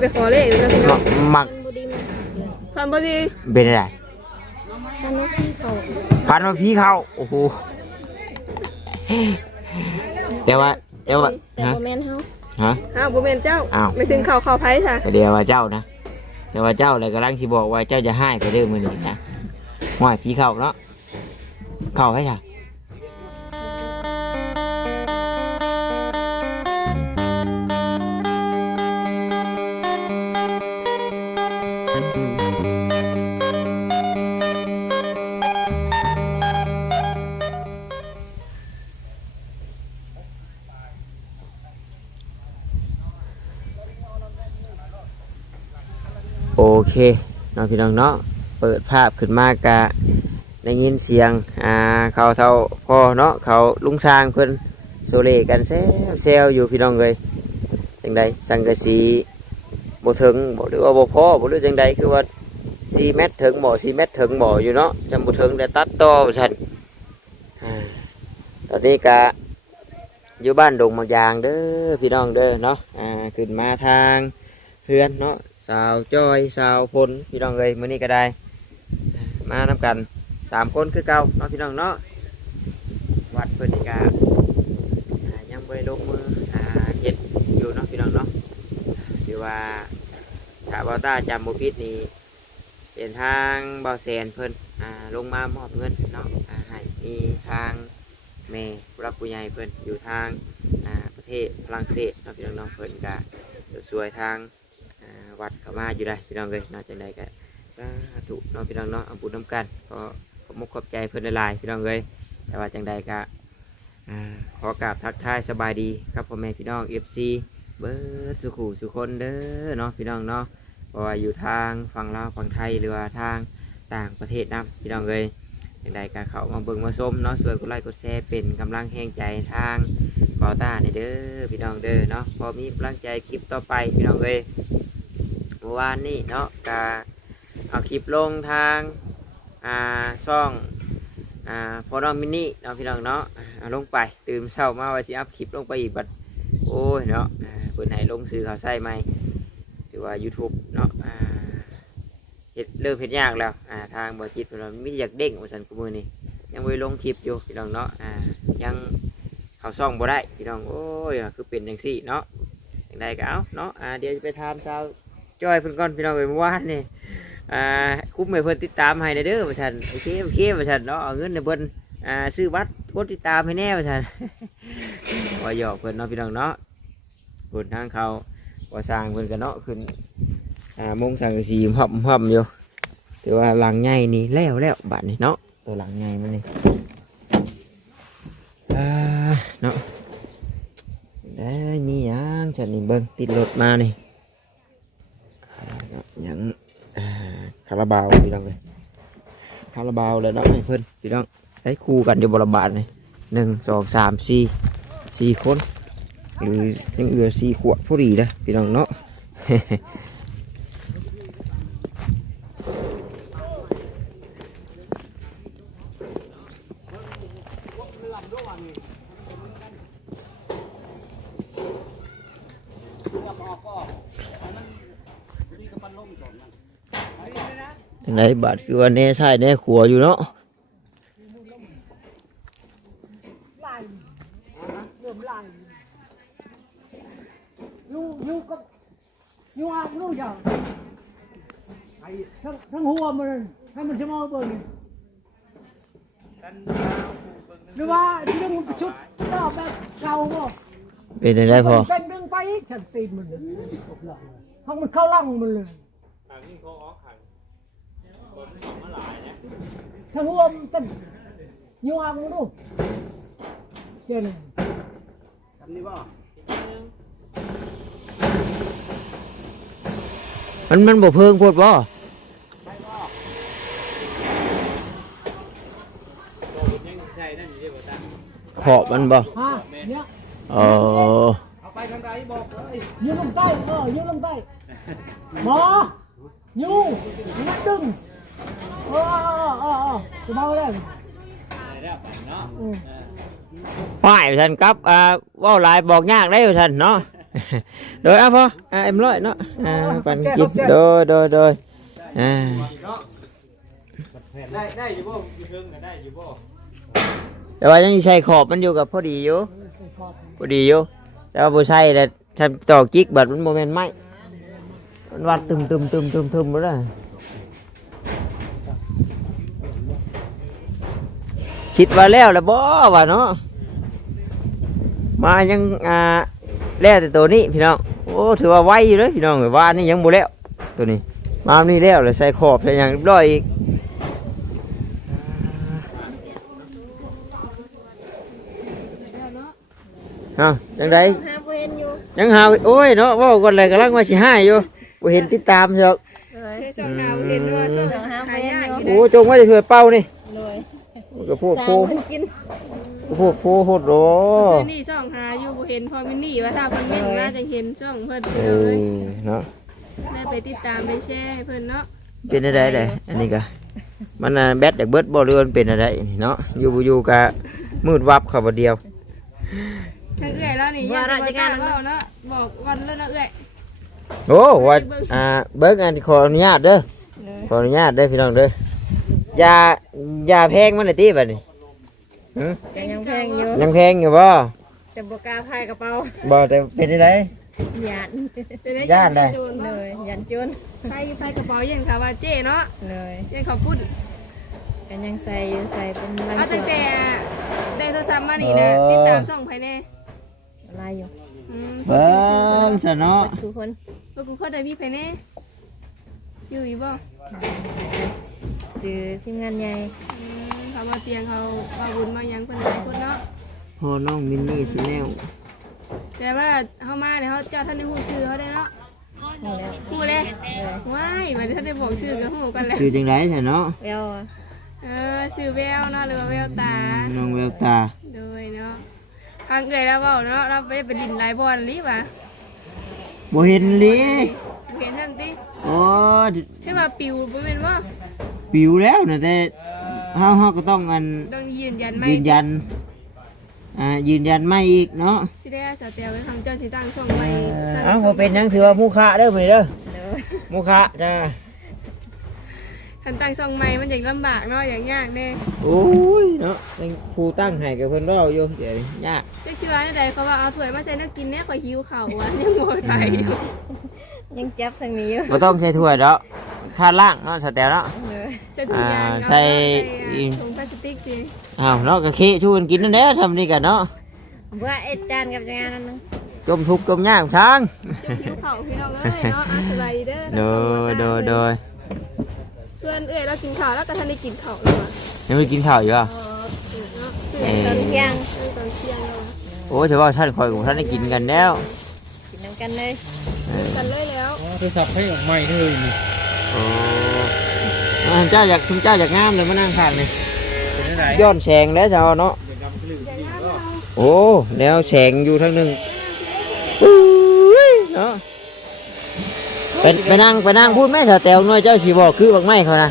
แต่ขอเลขนะพี่น้มัองกมักมันบุดีมันความบ่ดีเป็นอะไรมันนกที่เขาพันมาพี่เขาโอ้โหแต่ว่าแต่ว่าแต่ฮะโมแมนเฮาฮะอ้าวบ่แม่นเจ้าอ้าวไม่ถึงเข้าเข้าไผค่ะแต่เดี๋ยวว่าเจ้านะแต่ว่าเจ้าเลยกำลังสิบอกว่าเจ้าจะให้ไปเด้อมือนี้นะห่วยพี่เขาเนาะเขาให้ค่ะ โอเคน้องพี่น้องเนาะเปิดภาพขึ้นมากะได้ยินเสียงอ่าเขาเท่าพ่อเนาะเขาลุงช้างเพิ่นโซเลกันแซวแซวอยู่พี่น้องเลยจังใดสังกะสีบ่ถึงบ่หรือว่าบ่พอบ่หรือจังใดคือว่า4เมตรถึงบ่4เมตรถึงบ่อยู่เนาะจำบ่ถึงได้ตัดต่อว่าซั่นตอนนี้กะอยู่บ้านดงมะยางเด้อพี่น้องเด้อเนาะอ่าขึ้นมาทางเพื่อนเนาะ สาวจ้อยสาวพลพี่น้องเลยมื้อนี้ก็ได้ มานำกันสามคนคือเก่าเนาะพี่น้องเนาะวัดเพิ่นก็อ่ายังบ่ได้ลงมืออ่าเฮ็ดอยู่เนาะพี่น้องเนาะถือว่าถ้าบ่ตาจำบ่ผิดนี่เป็นทางบ่แสนเพิ่นอ่าลงมามอบเงินเนาะอ่าให้มีทางแม่รักผู้ใหญ่เพิ่นอยู่ทางอ่าประเทศฝรั่งเศสเนาะพี่น้องเนาะเพิ่นก็สวยทาง วัดเขามาอยู่ได้พี่น้องเลยนอกจากใดก็สาธุน้องพี่น้องเนาะเอาบุญน้ำกันขอขอบมุกขอบใจเพื่อนหลายๆพี่น้องเลยแต่ว่าจังใดก็อ่าขอกราบทักทายสบายดีครับพ่อแม่พี่น้องเอฟซีเบิร์ดสุขุสุคนเด้อเนาะพี่น้องเนาะเพราะว่าอยู่ทางฝั่งลาวฝั่งไทยหรือว่าทางต่างประเทศนะพี่น้องเลยจังใดก็เขามาเบิ่งมาชมเนาะช่วยกดไลค์กดแชร์เป็นกำลังแห่งใจทางบอต้าเนี่ยเด้อพี่น้องเด้อเนาะพอมีกำลังใจคลิปต่อไปพี่น้องเลย มื่อวานนี่เนาะกาเอาคลิปลงทางอ่าช่องอ่าพอน้องมินิเนาะพี่น้องเนาะเอาลงไปตื่นเช้ามาว่าสิอัพคลิปลงไปอีกบัดโอ้ยเนาะเปิดให้ลงซื้อเขาใส่ไหมหรือว่า YouTube เนาะอ่าเฮ็ดเริ่มเฮ็ดยากแล้วอ่าทางบอจิตเราไม่อยากเด้งว่าสันกูมือนี่ยังไม่ลงคลิปอยู่พี่น้องเนาะอ่ายังเขาซ่องบ่ได้พี่น้องโอ้ยคือเป็นจังซี่เนาะอย่างไรก็เอาเนาะอ่าเดี๋ยวจะไปทำชาว จอยเพิ่นก่อนพี่น้องเอ้ยเมื่อวานนี่อ่าคุ้มให้เพิ่นติดตามให้ในเด้อว่าซั่นโอเคโอเคว่าซั่นเนาะเอาเงินให้เพิ่นอ่าซื้อบัตรกดติดตามให้แน่ว่าซั่นว่าหยอกเพิ่นเนาะพี่น้องเนาะเพิ่นทางเขาว่าสร้างเพิ่นก็เนาะขึ้นอ่ามุงสังกะสีหอมหอมอยู่แต่ว่าหลังใหญ่นี่แล้วแล้วบัดนี้เนาะตัวหลังใหญ่มันนี่อ่าเนาะได้มีหยังฉันนี่เบิ่งติดรถมานี่ อย่างคาราบาวพี่น้องเลยคาราบาวเลยเนาะให้เพิ่นพี่น้องได้คู่กันอยู่บรบาทนี่หนึ่งสองสามสี่สี่คน หรือยังเหลือสี่ขวดพอดีนะพี่น้องเนาะ บาทคือว่าแน่ใช่แน่ขัวอยู่เนาะยูยูก็ยูอาลูกอย่างทั้งทั้งหัวมันให้มันจะมาเบิ่งหรือว่าที่เรื่องมันชุดก็แบบเก่าบ่เป็นได้พอมันเป็นดึงไปฉันตีมันเลยห้องมันเข้าล่องมันเลย ทั้งหัวมันเป็นยูอามึงดูเจนมันมันบ่เพิงโพดบ่ขอบมันบ่ฮะเนี่ยเออยูลงใต้เออยูลงใต้หมอยูนักดึง เออเออเออจะเบาเลยอืมห้อยท่านครับอ่าเว่าหลายบอกยากได้ท่านเนาะ โดยอะพ่ออะเอ็มร้อยเนาะ อ่าปันกินโดยโดยโดยอ่า ได้ได้อยู่บ่อยู่เทิงก็ได้อยู่บ่แต่ว่ายังใช้ขอบมันอยู่กับพอดีอยู่ พอดีอยู่ แต่ว่าบ่ใช่แต่ทำต่อจิกบัดมันโมเมนต์ไหมมันวัดตึมตึมตึมตึมตึมหมดเลย คิดว่าแล้วแล้วบ่ว่าเนาะมายังอ่าแล้วแต่ตัวนี้พี่น้องโอ้ถือว่าไวอยู่เลยพี่น้องเอ้ยว่านี่ยังบ่แล้วตัวนี้ มานี่แล้วเลยใส่ขอบใส่หยังเรียบร้อยอีกเอ้าจังไดหาบ่เห็นอยู่ยังหาโอ้ยเนาะเว่าก่อนเลยกำลังว่าสิให้อยู่บ่เห็นติดตามใช่หรอกเลยให้ช่องดาวเห็นว่าช่องหายากอยู่โอ้จงว่าจะช่วยเป้านี่เลย มันก็พูดสร้างโพมันกินพูดโพโหดโรคือนี่ช่องหาอยู่บ่เห็นพอมินนี่ว่าถ้าเพิ่นเม่นน่าจะเห็นช่องเพิ่นเอเลยอเนาะได้ไปติดตามไปแชร์ให้เพิ่นเนาะเป็นอะไรได้อันนี้ก็มันน่ะแบตจากเบิดบ่เรือนเป็นอะไรนี่เนาะอยู่บ่อยู่กะมืดวับเข้าบ่เดียว ทางเอื้อยแล้วนี่ยังบ่กล้าเว้าเนาะบอกวันแล้วเนาะเอื้อย โอ้ว่าอ่าเบิ่งอันขออนุญาตเด้อขออนุญาตเด้อพี่น้องเด้ออ ย่าอย่าแพงมันเลยติบัดนี้หึจะยังแพงอยู่ ยังแพงอยู่บ่แต่บ่กล้าพายกระเป๋าบ่แต่เป็นอะไรหยาดจะได้ย่านได้โจรเลเนาะยหยันจนไปไปกระเป๋าเย็นค่ะว่าเจ้เนาะเลยเย็นขอบปุ้นกันยังใส่อยู่ใส่เป็นบางเอาส่ตั้วงนแต่ได้โทรศัพท์มานี่นะติดตามช่องภายในอะไรอยู่อืมเบิ่งซะเนาะทุกคนว่ากูเข้าได้พี่ภายในอยู่อีบ่ จือทีมงานใหญ่อืมเขามาเตียงเขามาบุญมาหยังเพิ่นหลายคนเนาะพ่อน้องมินนี่ชาแนลแต่ว่าเขามาเนี่ยเขาเจ้าท่านได้ฮู้ชื่อเขาได้เนาะนี่แล้วฮู้เลยว้ายบัดนี้ท่านได้บอกชื่อก็ฮู้กันแล้ว คือจังไรใช่เนาะแล้วอะเออชื่อแววเนาะหรือว่าแววตา น้องแววตาโดยเนาะทางเอ่ยแล้วเว้าเนาะเราไปเป็นดินหลายบอลลิว่ะบ่เห็นเลยเห็นท่านติโอ้ใช่ว่าปิวบ่แม่นบ่ ปิวแล้วนะแต่เฮาเฮาก็ต้องอันต้องยืนยันไหมยืนยันอ่ายืนยันไม่อีกเนาะสิได้สาวแตวไว้ทำเจ้าสิตั้งช่องไว้สั่งเอ้าบ่เป็นหยังถือว่ามุขะเด้อมื้อนี้เด้อเลยมุขะจ้าคันตั้งช่องใหม่มันยังลำบากเนาะอย่างยากแน่โอ้ยเนาะยังผู้ตั้งให้กับเพิ่นเราอยู่เดี๋ยวนี้ยากจักสิว่าใดเขาว่าเอาถ้วยมาใส่นักกินแน่ข่อยหิวข้าวว่ะยังบ่ไปอยู่ ยังจับทางนี้อยู่บ่ต้องใช้ถ้วยแล้วคาดล่างเนาะสแตลเนาะเลยใช้ถุงยางอ่าเอาใส่ใส่ถุงพลาสติกสิอ้าวเนาะก็เคชวนกินนั่นแหละทำนี่กันเนาะว่าไอ้จานกับจานนั้นนึงจมทุกข์จมยากทาง จุกหิวข้าวพี่น้องเอ้ยเนาะอะสบายดีเด้อโดยโดยโดยชวนเอ้ยเรากินข้าวแล้วก็ทันได้กินข้าวเลยว่ะยังไม่กินข้าวอยู่อะเนาะเอ่อตอนเที่ยงตอนเที่ยงเนาะโอ้เฉพาะท่านคอยของท่านได้กินกันแล้วกินน้ำกันเลย กันเลยแล้วโทรศัพท์ให้ออกใหม่เลยนี่โอ้อ่าเจ้าอยากคุณเจ้าอยากงามเลยมานั่งข้างนี่เป็นจังไดย้อนแสงแล้วเจ้าเนาะเป็นกำลึงดีบ่โอ้แล้วแสงอยู่ทางหนึ่งอุ้ยเนาะไปไปนั่งไปนั่งพูดแม่เถอะแตวหน่อยเจ้าสีบอกคือบักไม้เขานะ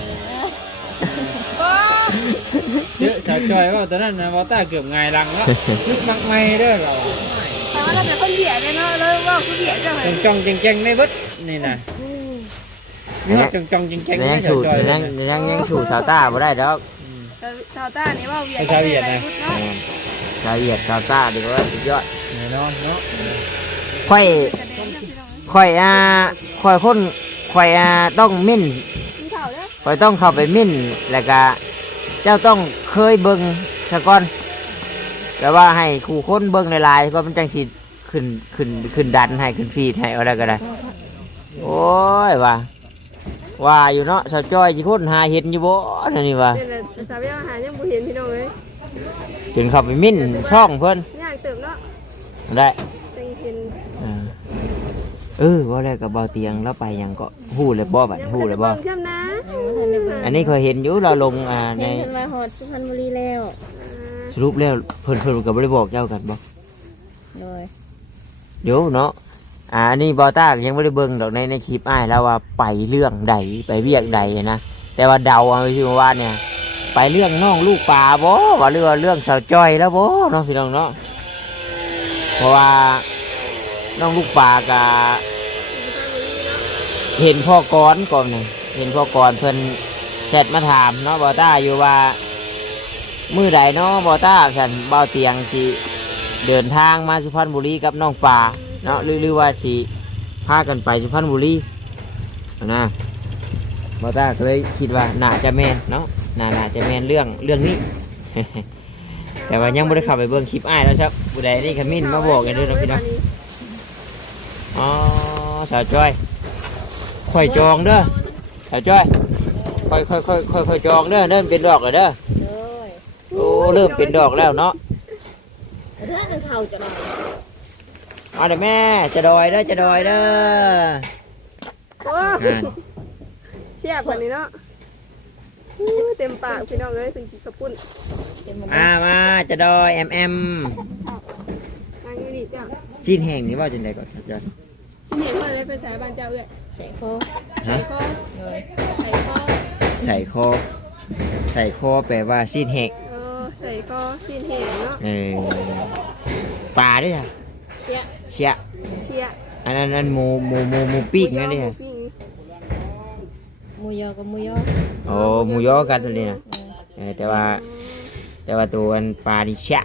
เยอะสาวจอยว่าตอนนั้นนะวอต้าเกือบไงายหลังแล้วลึกมักไม่เด้อเราแต่ว่าเราาคุณเบียดจังเลจยงจองจงแจงไม่เบิดนี่นะนี่จงจองจงแจงแต่ไม่ยังสาวสูดจอยแต่ยังแต่ยังยังสูดสาวต้าบ่ได้ดอกชาวต้านี่ว่าเบียดชาวเวียดนะเนาะสาวเหยียดสาวต้าดีกว่าสุดยอดแน่นอนเนาะค่อยกระเด็นนะพี่น้องค่อยอ่าค่อยคนค่อยอ่าต้องมิ่นกินข้าวเด้อค่อยต้องเข้าไปมิ่นแล้วก็เจ้าต้องเคยเบิ่งซะก่อนแล้วว่าให้ครูคนเบิ่งหลายๆก็มันจังสิ ขึ้นขึ้นขึ้นดันให้ขึ้นฟีดให้เอาอะไรก็ได้โอ้ยว่าว่าอยู่เนาะสาวจ้อยสิคนหาเห็นอยู่บ่เท่านี้ว่าเดี๋ยวน่ะสาวเวียอาหารยังบ่เห็นพี่น้องเลยจึงเข้าไปมิ่นช่องเพิ่นย่างเติมเนาะได้จังเห็นเออเออว่าแล้วกับเบาเตียงแล้วไปหยังก็ฮู้เลยบ่บัดฮู้เลยบ่เพิ่มนะยังไม่ทันได้เบิ่งอันนี้เคยเห็นอยู่เราลงอ่าในเห็นเพิ่นว่าฮอดสุพรรณบุรีแล้วสรุปแล้วเพิ่นเพิ่นก็บ่ได้บอกเจ้ากันบ่โดย เดี๋ยวเนาะอ่านนี้บอต้ายังบ่ได้เบิ่งดอกในในคลิปอ้ายแล้วว่าไปเรื่องใดไปเวียกใดนะแต่ว่าเดาเอาชื่ว่าเนี่ย ไปเรื่องน้องลูกปลาบ่ว่าเรื่องเรื่องสาวจ้อยแล้วบ่เนาะพี่น้องเนาะเพราะว่าน้องลูกปลากะเห็นพ่อกรก่อนหนึ่งเห็นพ่อกรเพิ่นแชทมาถามเนาะบอต้าอยู่ว่า มือใดเนาะบอต้าสันเบาเตียงสิ เดินทางมาสุพรรณบุรีกับน้องป่าเนาะหรือหรือว่าสิพากันไปสุพรรณบุรีเอานะบอต้าก็เลยคิดว่าน่าจะแมนเนาะน่าน่าจะแมนเรื่องเรื่องนี้ แต่ว่ายังไม่ได้เข้าไปเบิ่งคลิปอ้ายแล้วครับผู้ใดนี่ขมิ้นมาบอกกันด้วยนะพี่น้องอ๋อสาวจ้อยค่อยจองเด้อสาวจ้อยค่อยค่อยค่อยค่อยค่อยจองเด้อเริ่มเป็นดอกแล้วเด้อโดยโอ้เริ่มเป็นดอกแล้วเนาะ เรื่องหนึงเท่าจะหน่อยเอาเด้อแม่จะดอยเด้อจะดอยเด้อโอ้อ่าเชียบกว่านี้เนาะอู้เต็มปากพี่น้องเลยถึงกินกระปุ้นเต็มหมดมามาจะดอยแอมแอมนางอยู่นี่จ้ะจีนแห้งนี่ว่าจังไดก่อนสาวจ้อยที่เห็นว่าเลยไปสายบ้านเจ้าเอ้ยใส่โคฮะก็โดยใส่คอใส่คอใส่คอแปลว่าจีนแห้งเออ ใส่คอซีนแห้งเนาะเออปลาด้วยค่ะเชี่ยเชียเชียอันนั้นอันหมูหมูหมูหมูปีกนั่นนี่หมูค่ะปิ้งหมูยอกับหมูยอโอ้หมูยอกันตัวนี้นะเออแต่ว่า แต่ว่าตัวอันปลาดิชะ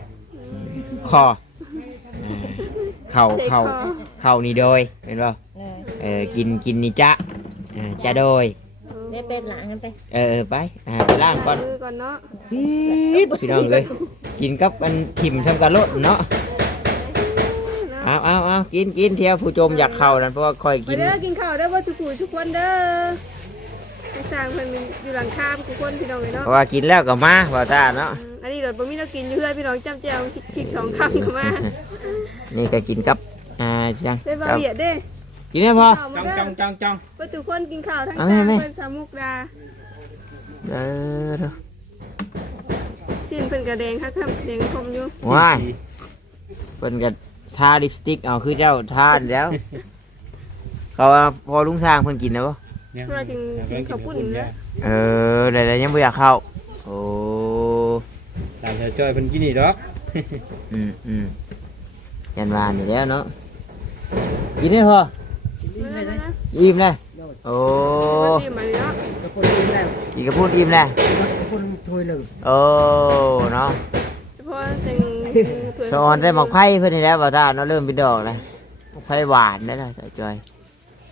คอเออเข่าใส่เข่าคอเข่านี่โดยเห็นป่ะเลยเออกินกินนี่จะอ่าจะโดยเบ็ดเบ็ดหลังกันไป เออเออไปอ่าไปล่างก่อนมือก่อนเนาะ ปี๊ดพี่น้องเลย กินกับอันถิ่มทำกันรถเนาะเอาเอาเอากินกินเที่ยวผู้ชมอยากเข่านั่นเพราะว่าคอยไปกิน เด้อกินข้าวเด้อว่าทุกผู้ทุกคนเด้อไปสร้างเพิ่นอยู่หลังคาทุกคนพี่น้องเลยเนาะ เพราะว่ากินแล้วก็มาว่าตาเนาะอืมอันนี้เดี๋ยวบ่มีเรากินอยู่เพื่อนพี่น้องจำแจวคิกสองคำเข้ามานี่ก็กินกับอ่าจังได้บาเบียดเด้กินได้พอข้าวจ้มาองเด้จ้องจ้องจ้องว่าทุกคนกินข้าวทั้งเอาสามแม่เพิ่นสามมุกดาเออเด้อ ชิ้นเพิ่นกระแดงคักครับแดงคมอยู่ว้ายเพิ่นก็ทาลิปสติกเอาคือเจ้าทาแล้ว เขาว่าพอลุงช้างเพิ่นกินนะบ่เนี่ยเพื่อกินกินข้าวปุ้นนะเออแต่แต่ยังไม่อยากเข้าโอ้ตามเธอจอยเพิ่นกินนี่ดอกอืมอืมยันวานอยู่แล้วเนาะกินได้พอมาแล้วนะอิ่มเลยโอ้มาดีมาเลยเนาะกระปุนอิ่มแล้วกินกระพุ้นอิ่มเลยกระปุน ถ้วยหนึ่งโอ้เนาะเฉพาะแต่งถ้วยสอนได้หมกไผ่เพิ่นนี่แหล้วบ่ตาเนาะเริ่มเป็นดอกแล้วหมกไผ่หวานได้แล้วสายจอย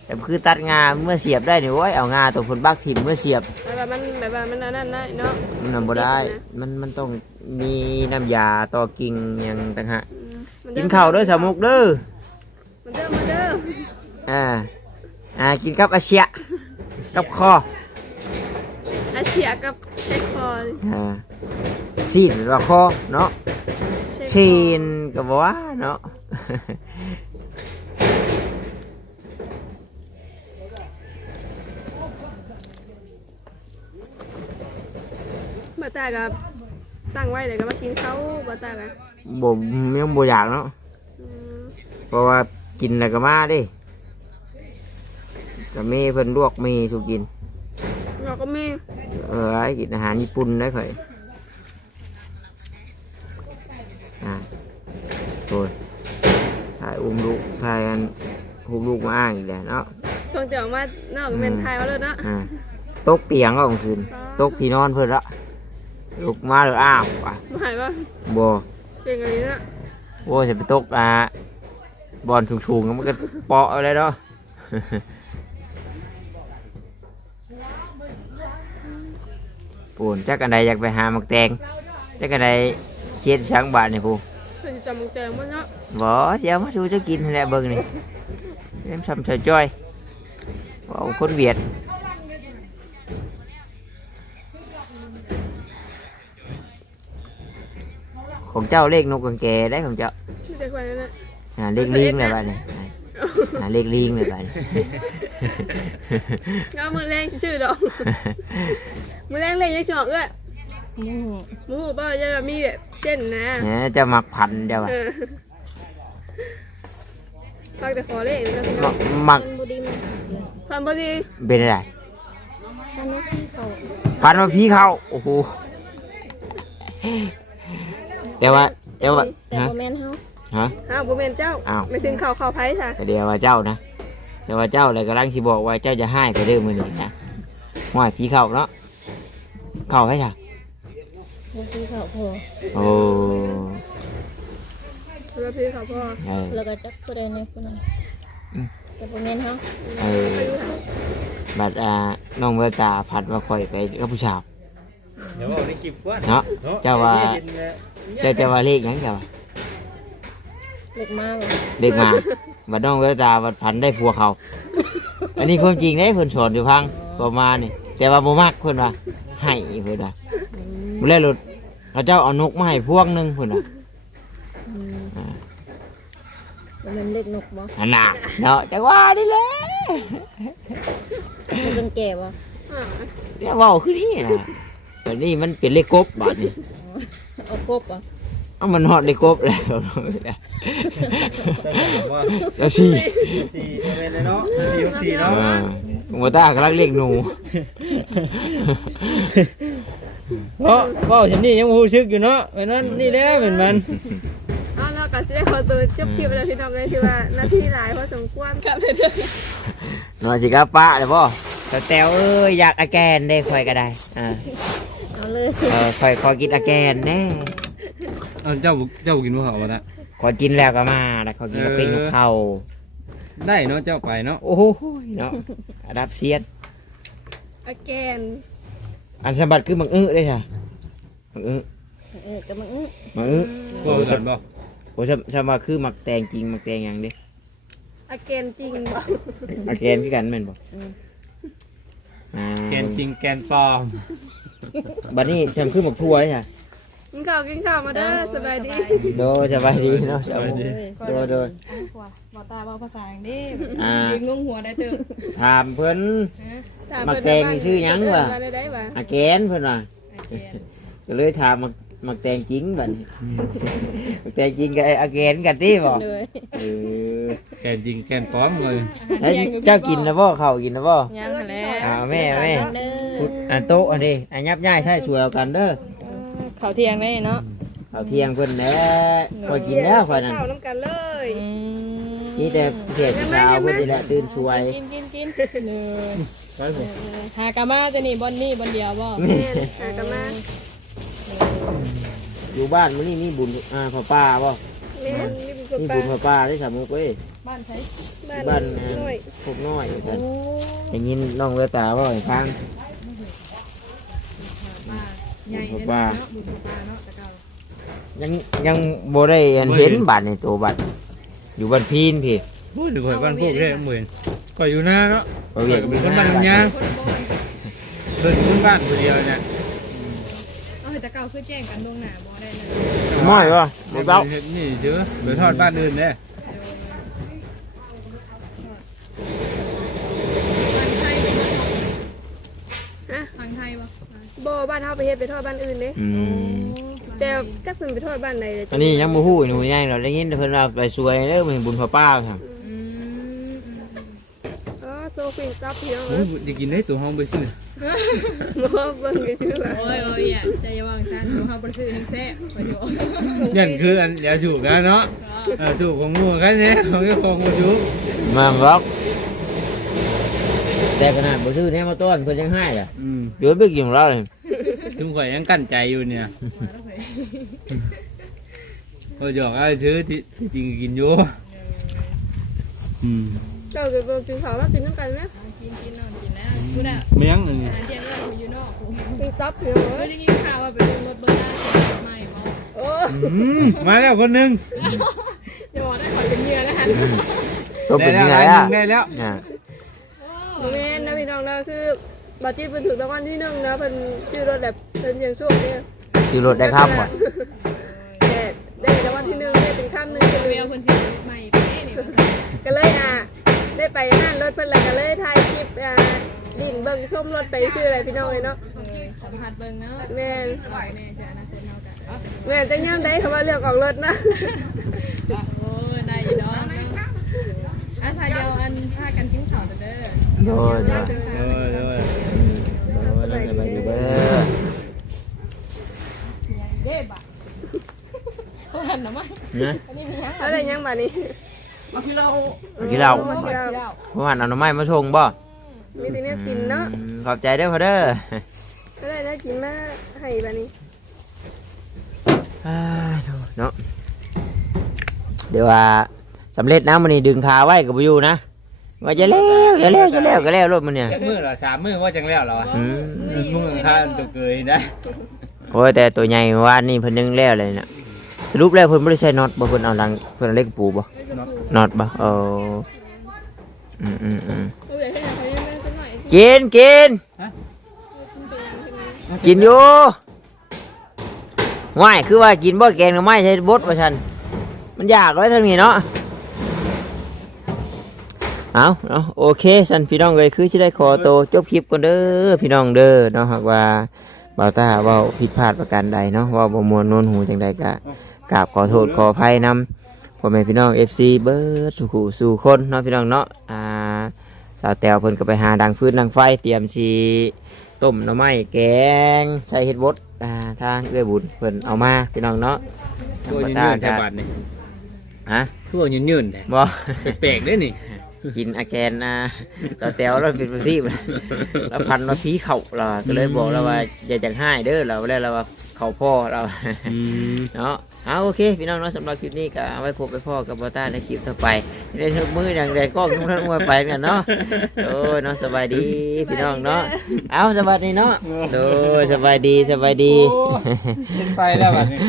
แต่คือตัดงาเมื่อเสียบได้นี่โอ้ยเอางาตัวผลบักถิ่มเมื่อเสียบแบบว่ามันแบบว่ามันอันนั่นได้เนาะมันนำบ่ได้ มันมันต้องมีน้ำยาต่อกิ่งหยังต่างหากอืมมักินข้าวเด้วยสามุกเด้อมันเด้อมาเด้ออ่าอ่ากินกับอาเชียกับคออา เชียกับเชคคออ่าซีนหรือว่าคอเนาะเชคคอซีนก็บ่ว่าเนาะ บาตากับตั้งไว้เลยก็มากินเขาบาตากับบ่ยังบ่อยากเนาะ อืมเพราะว่ากินแล้วก็มาเดิจะมีเพิ่นลวกมีสุกิน เราก็มีเออไอ้กินอาหารญี่ปุ่นได้ค่อยอ่าโอ้ยถ่ายอุ้มลูกถ่ายกันอุ้มลูกมาอ้างอีกแล้วเนาะช่วงเตียวมานอกเป็นไทยมาเลยเนาะอ่าตกเตียงก็กลางคืนตกที่นอนเพื่อนละลุกมาเลยอ้าวว่ะมาหายป่ะบ่เก่งอะไรเนาะโอ้จะไปตกอ่าบอลสูงๆมันก็เปาะอะไรเนาะ ปูนจักอันใดอยากไปหาหมักแตงจักอันใดเชียดช้างบาทนี่ปูเพิ่นสิจำมึงแตงมั้งเนาะบ่เดี๋ยวมาดูจะกินแหละเบิ่งนี่เล่มซ้ำเฉยจ้อยว่าเอาคนเวียดของเจ้าเลขนกกังแกได้ของเจ้าไม่ได้ควายนั่นนะอ่าเลขลิงเลยบ้านนี่ อ่าเลขลิงเลยบ้านนี่งามือแรงชื่อดอกมือแรงเลยยังชอกเอ้ยหมูหมูป่ะจะมีแบบเส้นนะเนี่ยจะมักพันเดียวอะเออฟังแต่ขอเลขนะพี่น้มัอกงมักเป็นบุดีมันความพอดีเป็นอะไรตอนนี้ที่เขาพันมาพี่เขาโอ้โหแต่ว่าแต่ว่าแต่ฮะโมแมนเฮาฮะ อ้าวบ่แม่นเจ้าอ้าว ไม่ถึงเขาเขาไผค่ะแต่เดียวว่าเจ้านะแต่ว่าเจ้าเลยกำลังสิบอกว่าเจ้าจะให้ไปเด้อมื้อนี้นะห้อยผีเข้าเนาะเข้าให้จ้ะแล้วคือเขาพอโอ้แล้วพี่เขาพ่อเออ แล้วก็จักผู้ใดในผู้นั้นอืม แต่บ่แม่นเฮาเออไปดูค่ะบัดอ่าน้องเวลตาผัดว่าข่อยไปกับผู้ชาว เดี๋ยวเอาในคลิปก่อนเนาะเนาะเจ้าว่าเห็นแล้วเจ้าจะว่าเลขหยังจ้ะวะ เล็กมาบ่เลขมาบัดน้องเวลตาบัดพันได้ผัวเขา อันนี้ความจริงเด้เพิ่นสอนอยู่พังประมาณนี่แต่ว่าบ่มักเพิ่นว่าให้เพิ่นว่าบ่ได้รถเขาเจ้าเอานกมาให้พวงหนึงเพิ่นว่าอืมอ่าบ่แม่นเล็กนกบ่อันน่ะเนาะจังว่านี่แหละมันต้องแก่บ่อ่าเดี๋ยวเว้าคือนี่นะแต่นี่มันเป็นเลขกบบาดนี่เอากบอะ เอามันฮอดเลขกบแล้วได้ถามว่าแล้วสิสี่เป็นเลยเนาะสี่หกสี่เอเนาะอหัวตากำลังเรียกหนูเพราะเพราะฉันนี่ยังหูชึกอยู่เนาะเพราะนั้นนี่แหละเหมือนมันเอาแล้วก็สิได้ขอตัวจบคลิปแล้วพี่น้องเลยที่ว่าหน้าที่หลายพอสมควรครับเด้อนอนสิครับป้าเลยพ่อแต่แตวเอ้ยอยากอาแกนได้ค่อยก็ได้อ่าเอาเลยเออค่อยขอกินอาแกนแน่ เอาเจ้าเจ้ากินบ่เขาบ่นะขอกินแล้วก็มาแล้วขอกินกระปิ้งนกเขาได้เนาะเจ้าไปเนาะโอ้โหเนาะระดับเซียนอแกนอันสมบัติคือมังอื้อได้ค่ะมังอื้อเออก็มันอื้อมังอื้อบ่กันบ่โอ้สมสมบัติคือหมักแตงจริงหมักแตงอย่างเดิอแกนจริงบ่อาแกนคือกันแม่นบ่อ่าแกนจริงแกนปลอมบัดนี้ฉันคือหมักทั่วเลยค่ะ กินข้าวกินข้าวมาเด้อสบายดีโดสบายดีเนาะสบายดีเลยโดโดบอตาบอกภาษาอย่างนี้อ่ายืนงงหัวได้เติมถามเพิ่นถามมักเพิ่นแตงนี่ชื่อหยังวะมาได้ได้บ่อาแกนเพิ่นว่าก็เลยถามมักมักแตงจริงบัดนี้มักแตงจริงกับไอ้อาแกนกันติบ่เลยเออแกนจริงแกนปลอมเลยแล้วเจ้ากินนะบ่ข้าวกินนะบ่ยังหันแล้วอ่าแม่แม่เด้พุดออันโต๊ะอันนี้อันยับย่ายใช่สวยเอากันเด้อเขาเที่ยงได้เนาะเอาเที่ยงเพิ่นแหละพอกินแล้วข่อยนั่นข้าวน้ำกันเลยอืมนี่แต่เสียสาวเพิ่นนี่แหละตื่นสวยกินกินกินเนื้อไปผมหากามาจะนี่บอนนี่บอนเดียวบ่แม่นหากันมาอยู่บ้านมื้อนี้มีบุญอ่าพ่อป้าบ่แม่นนี่เป็นคนมีป้าบุญพ่อป้าได้สามมื้อเว้ยบ้านใช้บ้านบ้านน้อยพวกน้อยกันโอ้ได้ยินน้องเวตาบ่ให้ฟังป้า ใหญ่บุญเลยป้าเนาะบุญป้าเนาะแต่เก่ายังยังบ่ได้อันเห็นบัตรในตัวบัตรอยู่บ้านพีนพี่โอ้ยหรือข่อยบ้านพวกได้เหมือนข่อยอยู่หน้าเนาะบ่เวียนเป็นคนบ้านยางคนบ่นเดินขึ้นบ้านคนเดียวเนี่ยเอาแต่เก่าคือแจ้งกันล่วงหน้าบ่ได้เลย ม้อยบ่บ่เบานี่เจอไปทอดบ้านอื่นเนี่ย ฟังไทยบ่ บ่บ้านเฮาไปเฮ็ดไปทอดบ้านอื่นเด้อืมแต่จักเพิ่นไปทอดบ้านใดเลยอันนี้ยังบ่ฮู้หนูยังเราได้ยินแต่เพิ่นว่าไปสวยเด้อมาเห็นบุญพ่อป้าครับอืมอ๋อโซฟิงซับพี่น้องโอ้เอ้ยยจะกินได้ตัวห้องไปซื้อบ่เบิ่งกันชื่อว่าโอ้ยโอ้ยอะใจอย่าวางซั่นตัวเฮาบ่ได้ซื้อแฮงแซ่บไปดูยันคืออันอย่าถูกนะเนาะเออถูกของงูกันเนี่ยของเจ้าของงูถูกมาบอกแต่ขนาดบ่ซื้อแน่มาต้อนเพิ่นยังให้อะอืมเดี๋ยวไปกินของเราเลย ทุกข่อยยังกั้นใจอยู่เนี่ยพอหยอกอะไรซื้อที่ที่จริงกินอยู่อืมเจ้าก็บ่กินข้าวแล้วกินน้ำกันไหมกินกินนอนกินนะกูน่ะไม่ยังอันนี้อาเที่ยงเราอยู่นอกกูฟิงซับพี่น้องเฮ้เอ้ยยได้ยินข่าวว่าไปลงรถเบอร์ได้ไม่บอกโอ้อืมมาแล้วคนหนึ่งอย่าบอกได้ขอเป็นเหยื่อแล้วฮะตัวได้เป็นแล้วยังไงอันหอะนึ่งได้แล้วอ่าบ่แม่นนะพี่น้องนะคือบาดจิตเพิ่นถูกรางวัลที่หนึ่งนะเพิ่นชื่อรถแบบ เพิ่นเสียงโชคเนี่ยขี่รถได้ครับบ่แต่ได้รางวัลที่หนึ่งได้เป็นข้ามหนึ่งเป็นเวเวลลคนสิใหม่ไปนี่ก็เลยอะได้ไปนั่นรถเพิ่นแล้วก็เลยถ่ายคลิปอ่าดินเบิ่งชมรถไปชื่ออะไรพี่น้องเอ้ยเนาะสัมผัสเบิ่งเนาะแม่นปล่อยแน่จะอนาคตเฮากันแม่นจะย่ำได้คำว่าเรื่องของรถนะโอ้ได้อยู่ดอกอาสาเดียวอันพากันกินข้าวเด้อโดยโดยเออเออโดยแล้วก็ไปอยู่เบ้อเด้บ่ะหั นนะมั้ยนะอันนี้มีหยังเขาได้ยังบัดนี้มาที่เรากินเหล้าอกินเหล้าเพราะว่าเอาหน่อไม้มาส่งบ่มีแต่เนี้ยกินเนาะอืมขอบใจเด้อพ่อเด้อก็ได้ได้กินมาให้บัดนี้อ้ายโถ่เนาะเดี๋ยวว่าสำเร็จนะมันนี่ดึงขาไว้กับอยู่นะว่าจะเลี้ยวจะเลี้ยวจะเลี้ยวก็แล้วรถมันเนี่ย จักมือเหรอสามมือว่าจังแล้วเหรอวะอืมมึงข้าตัวเกยนะ โอ้ยแต่ตัวใหญ่เมื่อวานนี่เพิ่นยังแล้วเลยน่ะ สรุปแล้วเพิ่นบ่ได้ใส่น็อตบ่เพิ่นเอาหลังเพิ่นเอาเล็กปูบ่น็อตบ่เอออืมอืมอืมโอ้ยอยากให้เขายังไม่เป็นหน่อยกินกินกินอยู่ง่ายคือว่ากินบ่แกงหน่อไม้ใช้บดว่าซั่นมันยากเลยทั้งนี้เนาะเอาเนาะโอเคสันพี่น้องเลยคือสิได้ขอโตวจบคลิปก่อนเด้อพี่น้องเด้อเนาะหากว่าบ่าวตาเว่าผิดพลาดประการใดเนาะเว่าบ่มวนโนนหูจังใดก็ กราบขอโทษขออภัยนำพ่อแม่พี่น้อง FC เบิร์ดสู่ขู่สู่คนเนาะพี่น้องเนาะอ่าสาวแตวเพิ่นก็ไปหาดังฟืนดังไฟเตรียมสิต้มหน่อไม้แกงใส่เฮ็ดบดอ่าทางเอื้อบุญเพิ่นเอามาพี่น้องเนาะตัวบ่าวยืนตายืนแถก็วบ้านนี่ฮะตัวยืนยืนแถวบ่แปลกๆด้วยนี่กินอาแกนอ่าสาวแตวแล้วเป็นรีบแล้วพันว่าผีเข้าเราก็เลยบอกแล้วว่าอย่าจังให้เด้อเราแล้วเราว่าเข้าพ่อเราอืมเนาะ เอาโอเคพี่น้องเนาะสำหรับคลิปนี้ก็เอาไว้พบไปพ่อกับบอต้าในคลิปต่อไปได้ทุกมืออย่างไรกล้องทุกท่านมวยไปกันเนาะโอ้ยเนาะสบายดีพี่น้องเนาะเอาสบายดีเนาะโอ้ยสบายดีสบายดี โอ้เห็นไปแล้วบ้านนี้